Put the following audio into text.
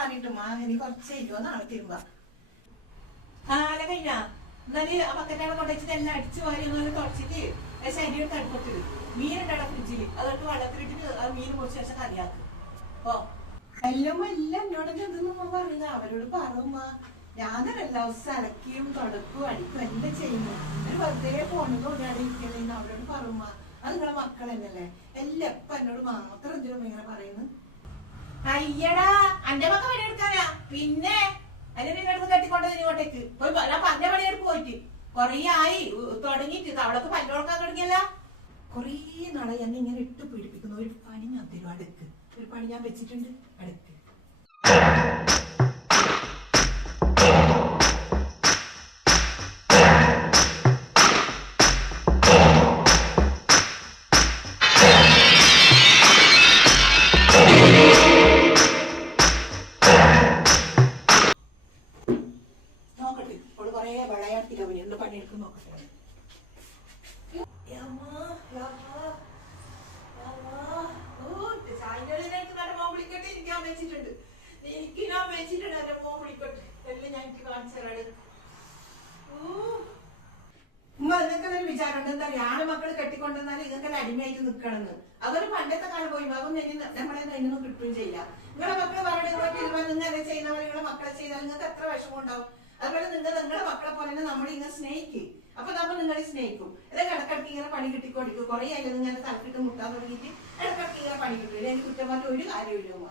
ആറിയിട്ടുമ്മാ എനിക്ക് കുറച്ച് ഇരുപതാണ് തിരുമ്പ അല്ല കഴിഞ്ഞ എന്നാല് ആ പക്കറ്റാണ് കൊണ്ടുവച്ചിട്ട് എല്ലാം അടിച്ചു വാരി ഒന്നും തുടച്ചിട്ട് ശരി എടുത്ത് അടുപ്പത്തിട്ട് മീനുണ്ടാ ഫ്രിഡ്ജില് അതൊക്കെ വെള്ളത്തിലിട്ടിട്ട് ആ മീൻ പൊടിച്ച ശേഷം കറിയാക്കും ഓ എല്ലാം എല്ലാം എന്നോടൊക്കെ എന്തെന്ന് പറയുന്നത് അവരോട് പറയുമ്പ ഞാനല്ല ദിവസം അലക്കിയും തുടക്കും അടിക്കും എല്ലാം ചെയ്യുന്നു ഒരു വെറുതെ പോണത് ഒരാടെ ഇരിക്കുന്നതെന്ന് അവരോട് പറയുമ്പ അത് നിങ്ങളെ മക്കൾ തന്നെയല്ലേ എല്ലാം എപ്പ എന്നോട് മാത്രം എന്തിനും ഇങ്ങനെ പറയുന്നു അയ്യടാ അന്റെ മക്ക പണിയെടുക്കാനാ പിന്നെ അതിന് നിന്റെ അടുത്ത് കെട്ടിക്കൊണ്ടത് ഇങ്ങോട്ടേക്ക് പോയി ഞാൻ പറഞ്ഞ പണിയെടുപ്പ് പോയിട്ട് കൊറേ ആയി തുടങ്ങിയിട്ട് അവളൊക്കെ പല്ല് കൊടുക്കാൻ തുടങ്ങിയല്ല കൊറേ നാളെ എന്നെ ഇങ്ങനെ ഇട്ട് പീഡിപ്പിക്കുന്നു ഒരു പണി ഞാൻ തരും അടുക്ക് ഒരു പണി ഞാൻ വെച്ചിട്ടുണ്ട് അടുക്ക് നോക്കട്ടെ അവള് കൊറേ വിളയാട്ടില്ല അവന് പണിയെടുക്കും നോക്കട്ടെ വെച്ചിട്ടുണ്ട് എനിക്ക് ഞാൻ വെച്ചിട്ടുണ്ട് എന്റെ മോൻ വിളിക്കട്ടെ എല്ലാം ഞാൻ എനിക്ക് കാണിച്ചു തരാട് ഉമ്മ നിങ്ങൾക്കൊരു വിചാരമുണ്ട് എന്താ പറയുക ആള് മക്കള് കെട്ടിക്കൊണ്ടുവന്നാൽ നിങ്ങൾക്ക് അടിമയായിട്ട് നിൽക്കണമെന്ന് അതൊരു പണ്ടത്തെ കാലം പോയി അതൊന്നും നമ്മളെ അതിനൊന്നും കിട്ടുകയും ചെയ്യില്ല നിങ്ങളെ മക്കള് പറഞ്ഞിട്ട് നിങ്ങൾ എന്നെ ചെയ്യുന്നവർ നിങ്ങളെ മക്കളെ ചെയ്താൽ നിങ്ങൾക്ക് എത്ര വിഷമം ഉണ്ടാവും അതുപോലെ നിങ്ങളുടെ മക്കളെ പോലെ തന്നെ നമ്മൾ ഇങ്ങനെ സ്നേഹിക്കും അപ്പൊ നമ്മൾ നിങ്ങളെ സ്നേഹിക്കും ഇതൊക്കെ ഇടക്കിടക്ക് ഇങ്ങനെ പണി കിട്ടിക്കൊണ്ടിരിക്കും കുറെ ആയാലും നിങ്ങളുടെ തലക്കിട്ട് മുട്ടാൻ തുടങ്ങിയിട്ട് ഇടക്കിടക്ക് ഇങ്ങനെ പണി കിട്ടില്ല എനിക്ക് കുറ്റം പറഞ്ഞ ഒരു കാര്യമില്ല ഉമ്മ